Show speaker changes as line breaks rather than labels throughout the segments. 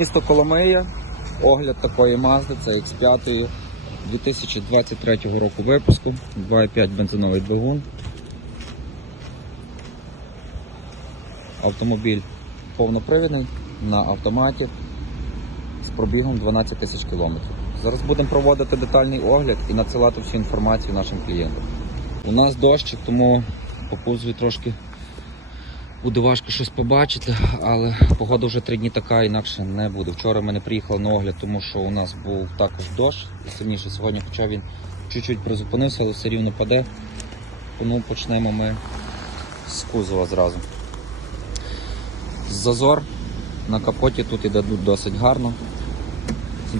Місто Коломия, огляд такої Mazda, це X5 2023 року випуску, 2,5 бензиновий двигун. Автомобіль повнопривідний на автоматі з пробігом 12 тисяч кілометрів. Зараз будемо проводити детальний огляд і надсилати всю інформацію нашим клієнтам. У нас дощик, тому по трошки Буде важко щось побачити, але погода вже три дні така, інакше не буде. Вчора ми не приїхали на огляд, тому що у нас був також дощ. Сильніше сьогодні, хоча він чуть-чуть призупинився, але все рівно паде. Тому почнемо ми з кузова зразу. Зазор на капоті тут іде досить гарно.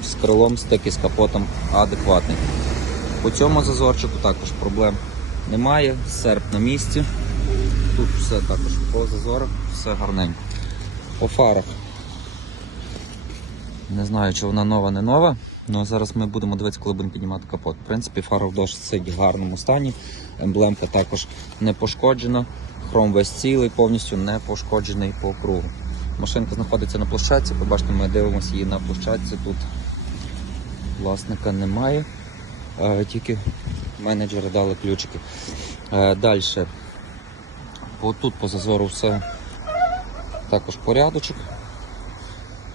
З крилом, стики з капотом адекватний. По цьому зазорчику також проблем немає. Серп на місці. Тут все також по зазорах, все гарненько. По фарах. Не знаю, чи вона нова, не нова, але зараз ми будемо дивитися, коли будемо піднімати капот. В принципі, фара в досить гарному стані. Емблемка також не пошкоджена. Хром весь цілий, повністю не пошкоджений по кругу. Машинка знаходиться на площадці, побачите, ми дивимося її на площадці. Тут власника немає, е, тільки менеджери дали ключики. Далі. Бо тут по зазору все також порядочок.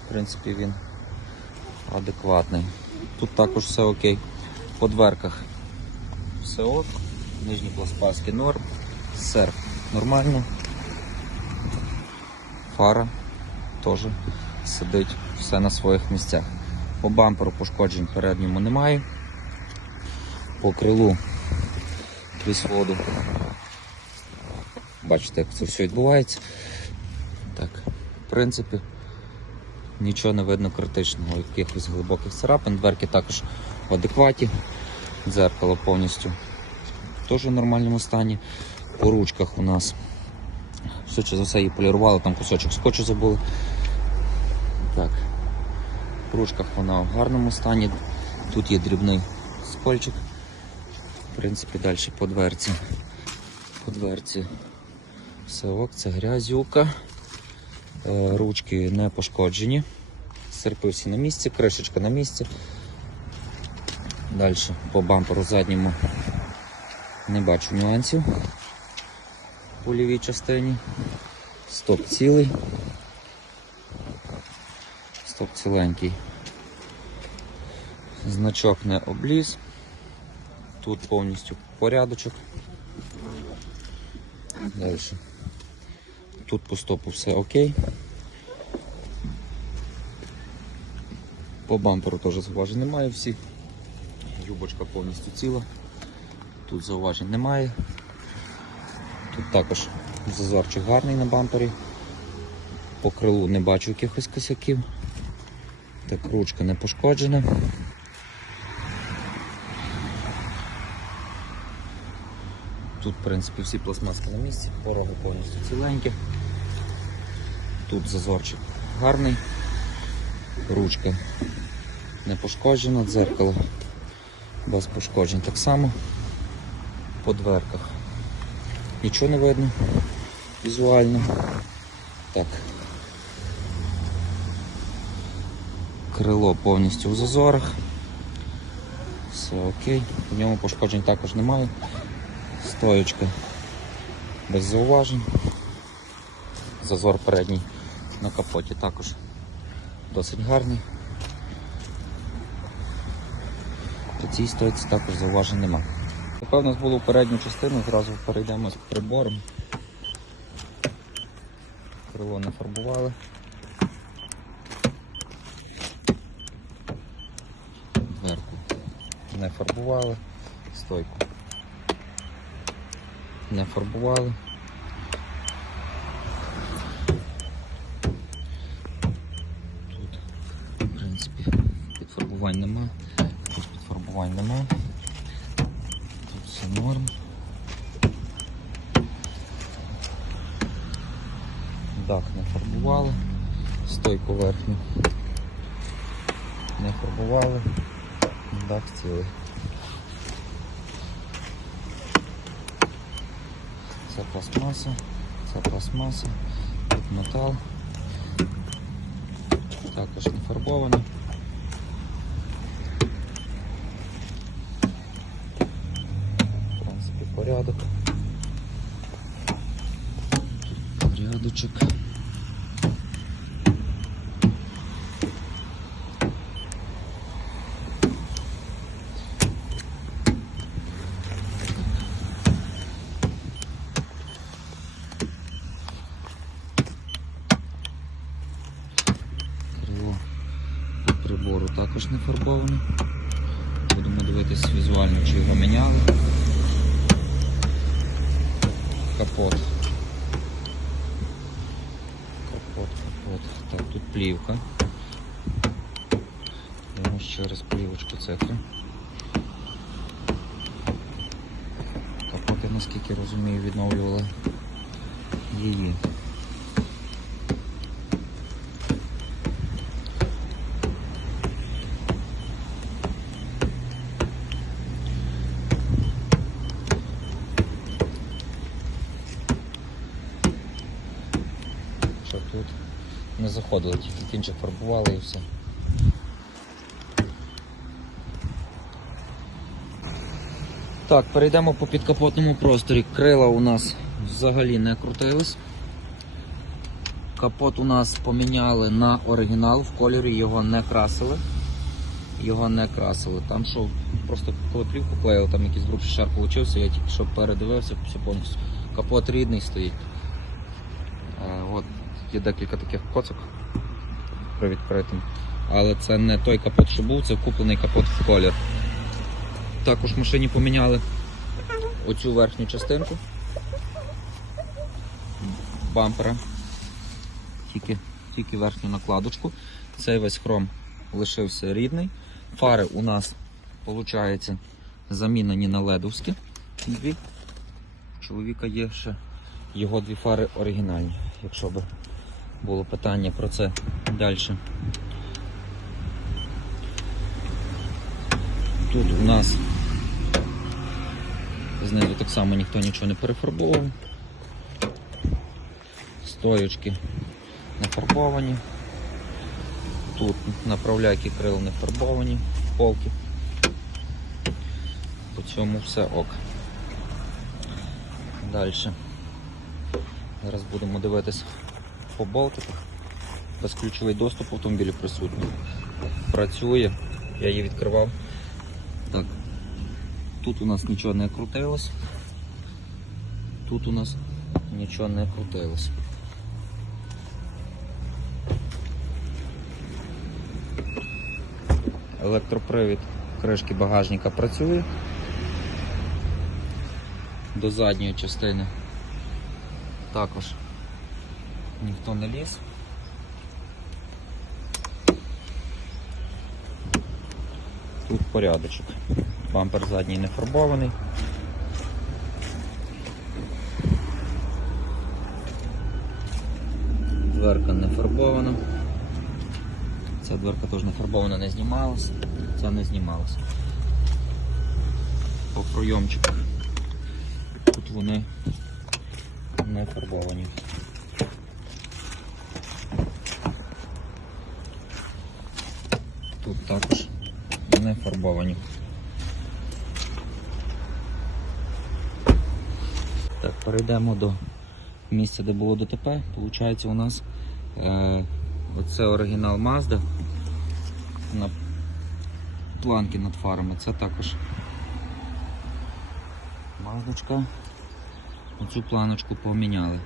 В принципі, він адекватний. Тут також все окей. По дверках все ок, нижні пластпаски норм, серп нормально. Фара теж сидить все на своїх місцях. По бамперу пошкоджень передньому немає. По крилу крізь воду Бачите, як це все відбувається. Так, в принципі, нічого не видно критичного, якихось глибоких царапин. Дверки також в адекваті. Дзеркало повністю теж в нормальному стані. По ручках у нас все за все її полірували, там кусочок скотчу забули. Так, по ручках вона в гарному стані. Тут є дрібний скольчик. В принципі, далі по дверці. По дверці все ок, це грязюка. Е, Ручки не пошкоджені. Серпи всі на місці, кришечка на місці. Далі по бамперу задньому не бачу нюансів у лівій частині. Стоп цілий. Стоп ціленький. Значок не обліз. Тут повністю порядочок. Далі. Тут по стопу все окей. По бамперу теж зауважень немає всі. Юбочка повністю ціла. Тут зауважень немає. Тут також зазорчик гарний на бампері. По крилу не бачу якихось косяків. Так, ручка не пошкоджена. Тут, в принципі, всі пластмаски на місці, пороги повністю ціленькі. Тут зазорчик гарний, ручка не пошкоджена, дзеркало без пошкоджень так само. По дверках нічого не видно візуально. Так. Крило повністю в зазорах. Все окей, в ньому пошкоджень також немає. Стоєчка без зауважень. Зазор передній на капоті також досить гарний. По цій стойці також зауважень нема. Напевно, нас було передню частину, зразу перейдемо з прибором. Крило не фарбували. Дверку не фарбували, стойку не фарбували. Тут, в принципі, підфарбувань нема, тут підфарбувань нема, тут все норм. Дах не фарбували, стойку верхню не фарбували, дах цілий. Це пластмаса, це пластмаса, тут метал. Також не фарбована. В принципі, порядок. Порядочок. Наскільки розумію, відновлювали її. Що тут не заходили, тільки кінчик фарбували і все. Так, перейдемо по підкапотному просторі. Крила у нас взагалі не крутились. Капот у нас поміняли на оригінал, в кольорі його не красили. Його не красили. Там що, просто коли плівку клеїли, там якийсь грубший шар получився, я тільки що передивився, все повністю. Капот рідний стоїть. Е, от є декілька таких коцок при відкритому. Але це не той капот, що був, це куплений капот в колір. Також машині поміняли оцю верхню частинку бампера, тільки, тільки верхню накладочку. Цей весь хром лишився рідний. Фари у нас, виходить, замінені на ледовські. Дві. Чоловіка є ще його дві фари оригінальні, якщо б було питання про це далі. Тут у нас знизу так само ніхто нічого не перефарбовував. Стоєчки не фарбовані. Тут направляйки крил не фарбовані, полки. По цьому все ок. Далі. Зараз будемо дивитись по болтиках. Безключовий доступ в автомобілі присутній. Працює, я її відкривав. Тут у нас нічого не крутилось. Тут у нас нічого не крутилось. Електропривід кришки багажника працює. До задньої частини також ніхто не ліз. Тут порядочок. Бампер задній не фарбований. Дверка не фарбована. Ця дверка теж не фарбована, не знімалася. Ця не знімалася. По пройомчиках. Тут вони не фарбовані. Тут також не фарбовані. Так, перейдемо до місця, де було ДТП. Получається у нас е, оце оригінал Mazda на планки над фарами. Це також Маздочка. Оцю планочку поміняли.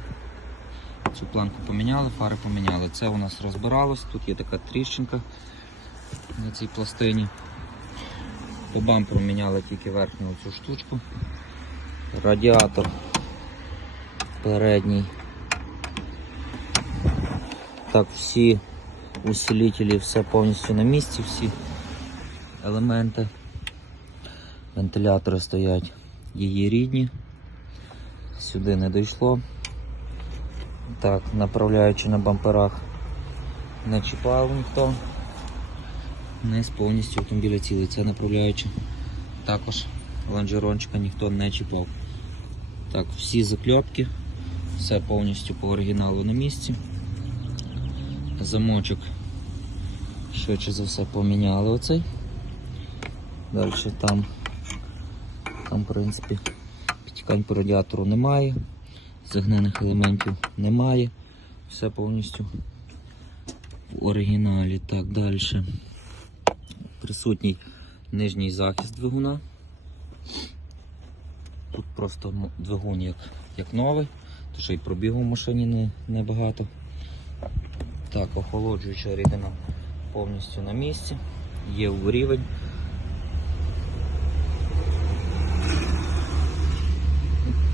Цю планку поміняли, фари поміняли. Це у нас розбиралось, тут є така тріщинка на цій пластині. По бамперу міняли тільки верхню цю штучку. Радіатор передній. Так, всі усилителі, все повністю на місці, всі елементи. Вентилятори стоять її рідні. Сюди не дійшло. Так, направляючи на бамперах не чіпав ніхто. Не з повністю автомобіля цілий. Це направляючи. Також лонжерончика ніхто не чіпав. Так, всі закльопки, все повністю по оригіналу на місці. Замочок Швидше за все поміняли оцей. Далі там, там, в принципі, підтікань по радіатору немає, загнених елементів немає. Все повністю в оригіналі. Так, далі. Присутній нижній захист двигуна. Тут просто двигун як, як новий, то що і пробігу в машині не, небагато. Так, охолоджуюча рідина повністю на місці. Є в рівень.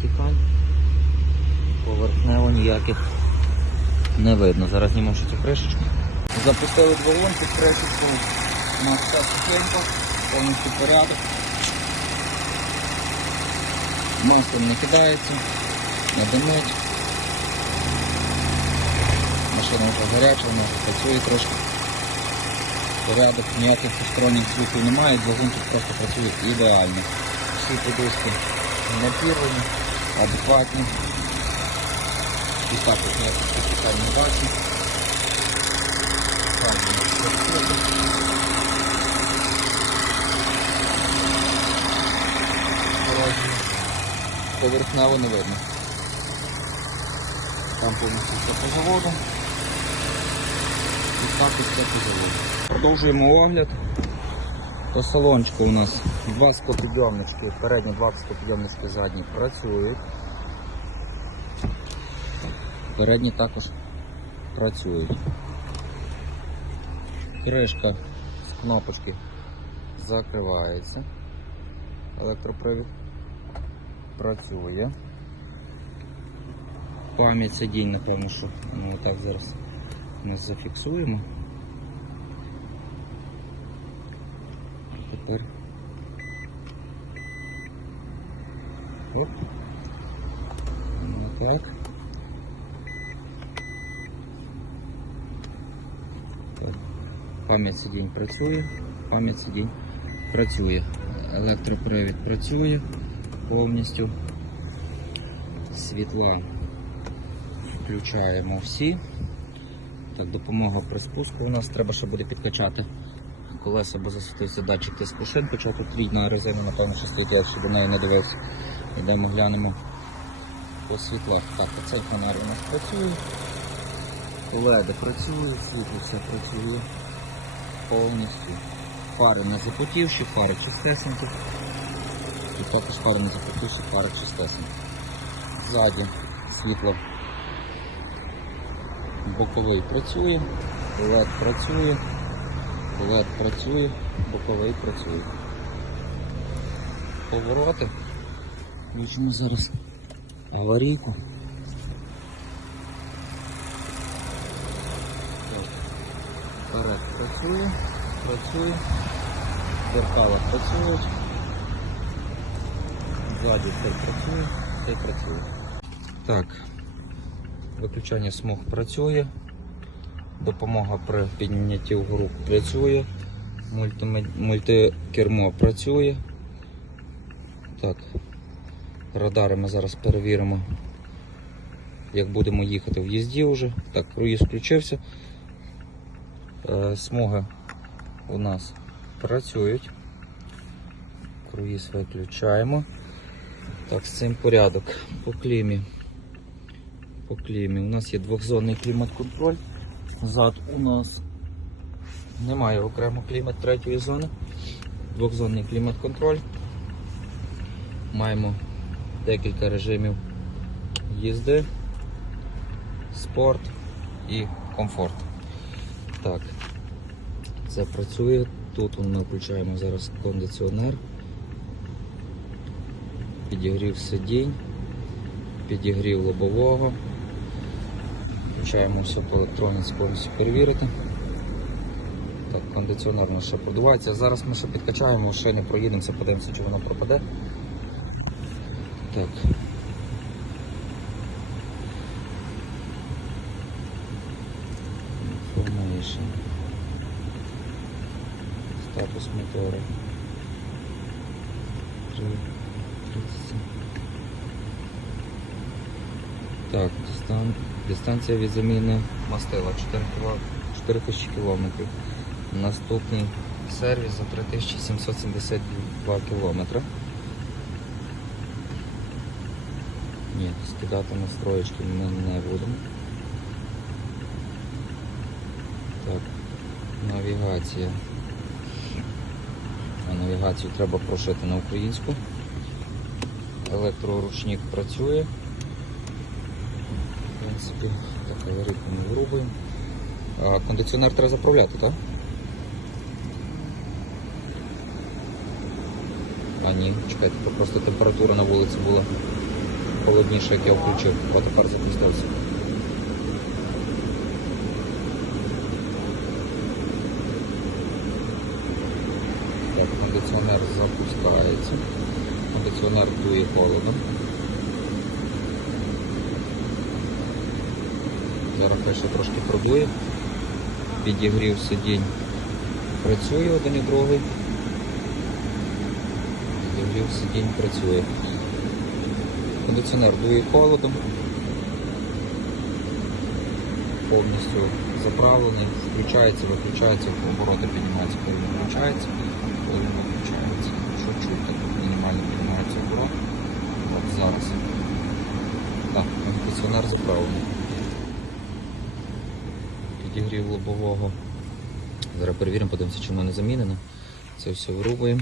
Тихань. Поверхнево ніяких не видно. Зараз знімемо ще цю кришечку. Запустили двигун під кришечку. У нас все сухенько, повністю порядок. Масло не кидається, не димить. Машина вже гаряча, вона працює трошки. Порядок, ніяких посторонніх звуків немає, двигун просто працює ідеально. Всі подушки напірвані, адекватні. І також ніяких питань не бачу. Поверхнево не видно. Там повністю все по заводу. І також все по заводу. Продовжуємо огляд. По салончику у нас два скопідйомнички, передні два скопідйомнички задні працюють. Передні також працюють. Кришка з кнопочки закривається. Електропривід працює. Пам'ять сидінь, напевно, що ну, отак зараз ми зафіксуємо. Тепер. Оп. Ну, так. Так. Пам'ять сидінь працює, пам'ять сидінь працює. Електропривід працює повністю. Світла включаємо всі. Так, допомога при спуску у нас треба ще буде підкачати колеса, бо засвітився датчик тиску шин, хоча тут рідна резина, напевно, що стоїть, я ще до неї не дивився. Йдемо глянемо по світлах. Так, оцей фонар у нас працює. Леди працюють, світло все працює повністю. Фари не запотівші, фари чистесенькі. І також фари не запотівші, фари чистесенькі. Ззаді світло боковий працює, LED працює, LED працює, боковий працює. Повороти. Включимо зараз аварійку. Вперед працює, працює, зеркала працюють, ззаді все працює, все працює. Так, виключання смуг працює, допомога при піднятті вгору працює, мультикермо працює. Так, радари ми зараз перевіримо, як будемо їхати в їзді вже. Так, круїз включився. Е, Смуги у нас працюють. Круїз виключаємо. Так, з цим порядок. По клімі. По клімі. У нас є двохзонний клімат-контроль. Зад у нас немає окремо клімат третьої зони. Двохзонний клімат-контроль. Маємо декілька режимів їзди, спорт і комфорт. Так, це працює. Тут ми включаємо зараз кондиціонер, підігрів сидінь, підігрів лобового. Включаємо все по електроніці повністю перевірити. Так, кондиціонер у нас ще продувається. Зараз ми ще підкачаємо, ще не проїдемося, подивимося, чи воно пропаде. Так. Information. Статус мотора. Три- тридцять. Так, дистан... дистанція від заміни мастила 4 кіло... 4000 кілометрів. Наступний сервіс за 3772 кілометри. Ні, скидати настроєчки ми не будемо. Так, навігація. Навігацію треба прошити на українську. Електроручник працює. Принципі, так, аварійку ми вирубуємо. Кондиціонер треба заправляти, так? А ні, чекайте, просто температура на вулиці була холодніша, як я включив, а тепер. Так, кондиціонер запускається. Кондиціонер дує холодом. Зараз хай ще трошки продує. Підігрів сидінь. Працює один і другий. Підігрів сидінь працює. Кондиціонер дує холодом. Повністю заправлений, включається, виключається, обороти піднімаються, коли включається, коли виключається. Що чути, мінімально піднімається оборот. От зараз. Так, кондиціонер заправлений. Підігрів лобового. Зараз перевіримо, подивимося, воно не замінено. Це все вирубуємо.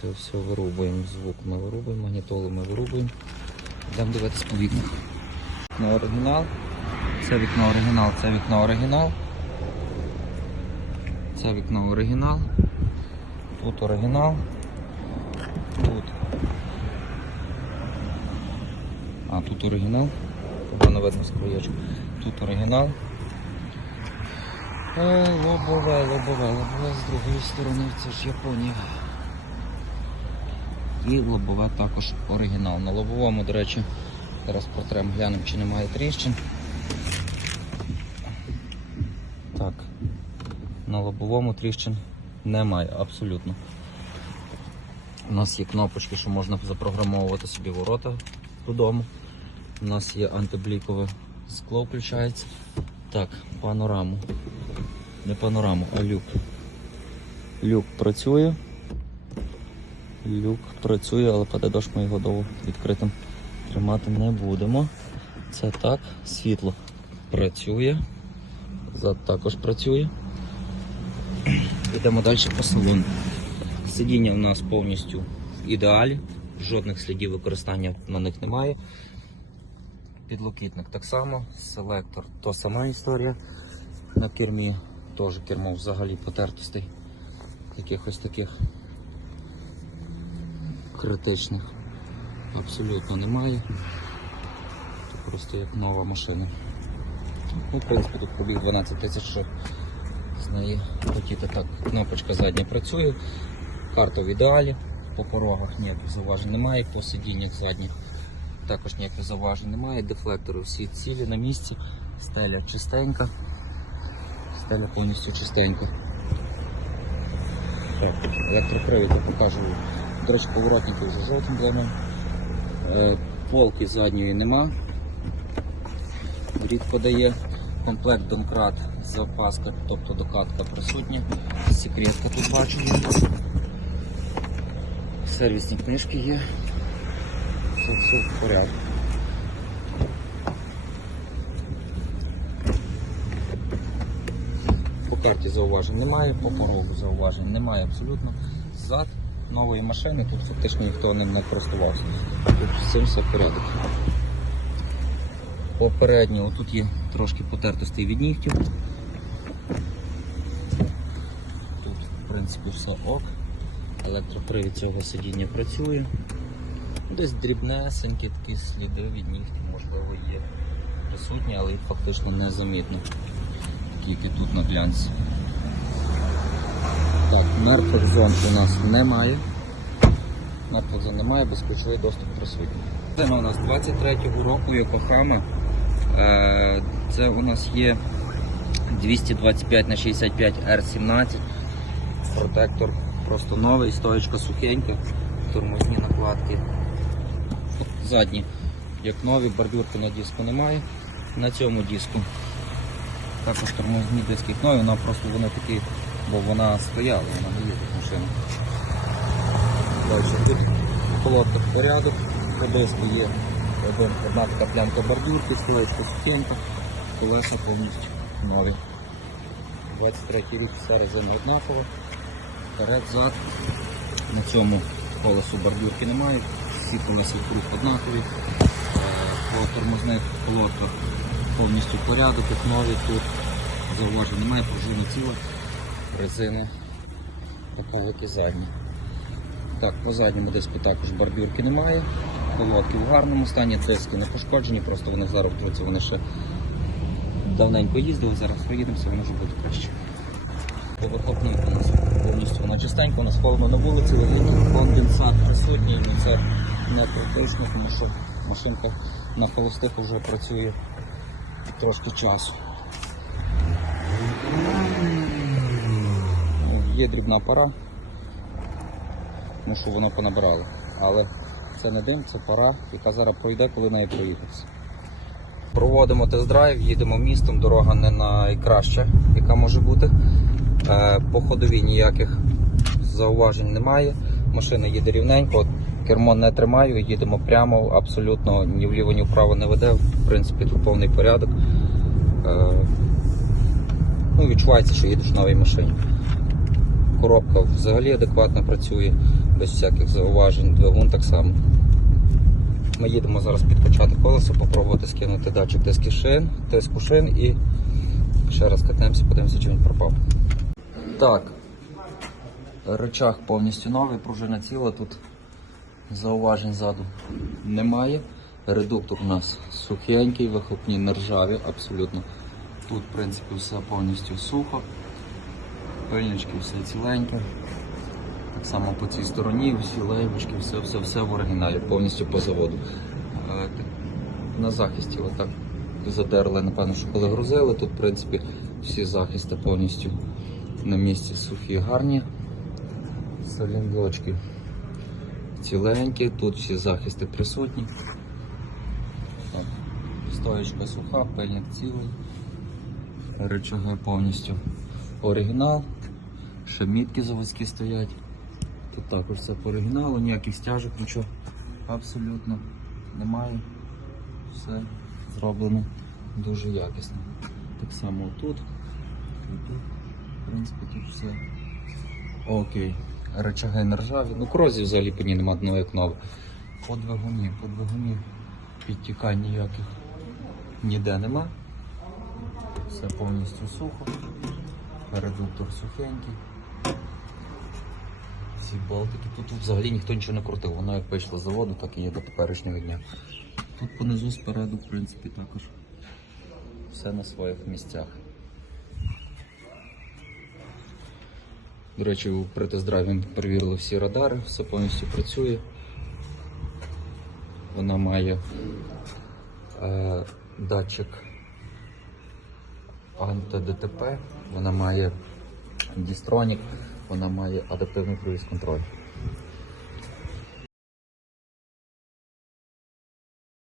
Це все вирубуємо. Звук ми вирубуємо, магнітолу ми вирубуємо. Йдемо дивитися по вікнах. Вікно оригінал. Це вікно оригінал, це вікно оригінал. Це вікно оригінал. Тут оригінал. Тут. А, тут оригінал. Погано видно з краєчку. Тут оригінал. Е, лобове, лобове, лобове з другої сторони, це ж Японія. І лобове також оригінал. На лобовому, до речі, зараз протрем глянемо, чи немає тріщин. Так, на лобовому тріщин немає, абсолютно. У нас є кнопочки, що можна запрограмовувати собі ворота додому. У нас є антиблікове скло включається. Так, панораму. Не панораму, а люк. Люк працює. Люк працює, але паде дощ ми його довго відкритим тримати не будемо. Це так, світло працює. Зад також працює. Йдемо далі по салону. Сидіння у нас повністю в ідеалі, жодних слідів використання на них немає. Підлокітник так само, селектор то сама історія. На кермі теж кермо взагалі потертостей. Якихось таких критичних абсолютно немає. Це просто як нова машина. Ну, в принципі, тут пробіг 12 тисяч, що з неї хотіти так. Кнопочка задня працює, карта в ідеалі, по порогах ніяких зауважень немає, по сидіннях задніх також ніяких зауважень немає. Дефлектори всі цілі на місці, стеля чистенька, стеля повністю чистенька. Так, електропривід я покажу. До речі, поворотники вже жовтим блемом. Е, Полки задньої нема. Рід подає. Комплект домкрат, запаска, тобто докатка присутня. Секретка тут бачу. Сервісні книжки є. Все, все в порядку. По карті зауважень немає, по порогу зауважень немає абсолютно. Зад нової машини, тут фактично ніхто ним не користувався. Тут цим все в порядку. Попередньо тут є трошки потертостей від нігтів. Тут, в принципі, все ок. Електропривід цього сидіння працює. Десь дрібнесенькі такі сліди від нігтів, можливо, є присутні, але їх фактично незамітно. Тільки тут на глянці. Так, мертвих зон у нас немає. Мертвих зон немає, безключовий доступ присутній. Це у нас 23-го року Йокохама. Е, Це у нас є 225 на 65 R17. Протектор просто новий, стоечка сухенька, тормозні накладки. Задні, як нові, бордюрки на диску немає. На цьому диску Також тормозні диски нові, вона просто вони такі, бо вона стояла, вона не їде машина. Далі тут колодка в порядок, по є одна така плямка бордюрки, стоечка сухенька, колеса повністю нові. 23 рік вся резина однакова, вперед, зад. На цьому колесу бордюрки немає, всі колеса круг однакові. Е, По тормозних колодках повністю порядок, як нові тут зауважень немає, пружина ціла, резина така, як і задня. Так, по задньому диску також бордюрки немає. Колодки в гарному стані, диски не пошкоджені, просто вони зараз втруться, вони ще давненько їздили, зараз проїдемося, воно вже буде краще. У нас повністю вона чистенька, у нас холодно на вулиці, легенький конденсат присутній, але це не критично, тому що машинка на холостих вже працює трошки часу. Ну, Є дрібна пара, тому що воно понабирало. Але це не дим, це пара, яка зараз пройде, коли нею проїхатися. Проводимо тест-драйв, їдемо містом, дорога не найкраща, яка може бути. Е, По ходовій ніяких зауважень немає. Машина їде рівненько, кермо не тримаю, їдемо прямо, абсолютно ні вліво, ні вправо не веде. В принципі, тут повний порядок. Е, Ну, відчувається, що їдеш в новій машині. Коробка взагалі адекватно працює, без всяких зауважень, двигун так само. Ми їдемо зараз підкачати колесо, попробувати скинути датчик тиску шин, тиску шин і ще раз катнемося, подивимося, чи він пропав. Так, речах повністю новий, пружина ціла, тут зауважень ззаду немає. Редуктор у нас сухенький, вихлопні не ржаві, абсолютно. Тут, в принципі, все повністю сухо. Пильнички все ціленьке. Так само по цій стороні, всі лейбочки, все, все, все в оригіналі, повністю по заводу. Е, На захисті отак задерли, напевно, що коли грузили, тут в принципі всі захисти повністю на місці сухі, гарні. Салінблочки ціленькі, тут всі захисти присутні. Стоєчка суха, пильник цілий. Рычаги повністю оригінал. Ще мітки заводські стоять. Тут також все по оригіналу, ніяких стяжок, нічого абсолютно немає. Все зроблено дуже якісно. Так само тут. І тут, в принципі, тут все окей. Речаги не ржаві. Ну, корозії взагалі по ній нема одного як нове. По двигуні, по двигуні підтікань ніяких ніде нема. Все повністю сухо. Редуктор сухенький. Всі болтики. Тут, тут взагалі ніхто нічого не крутив. Воно як вийшло з заводу, так і є до теперішнього дня. Тут понизу спереду, в принципі, також все на своїх місцях. До речі, у тест-драйві перевірили всі радари, все повністю працює. Вона має е, датчик анти-ДТП, вона має дістронік, вона має адаптивний круїз контроль.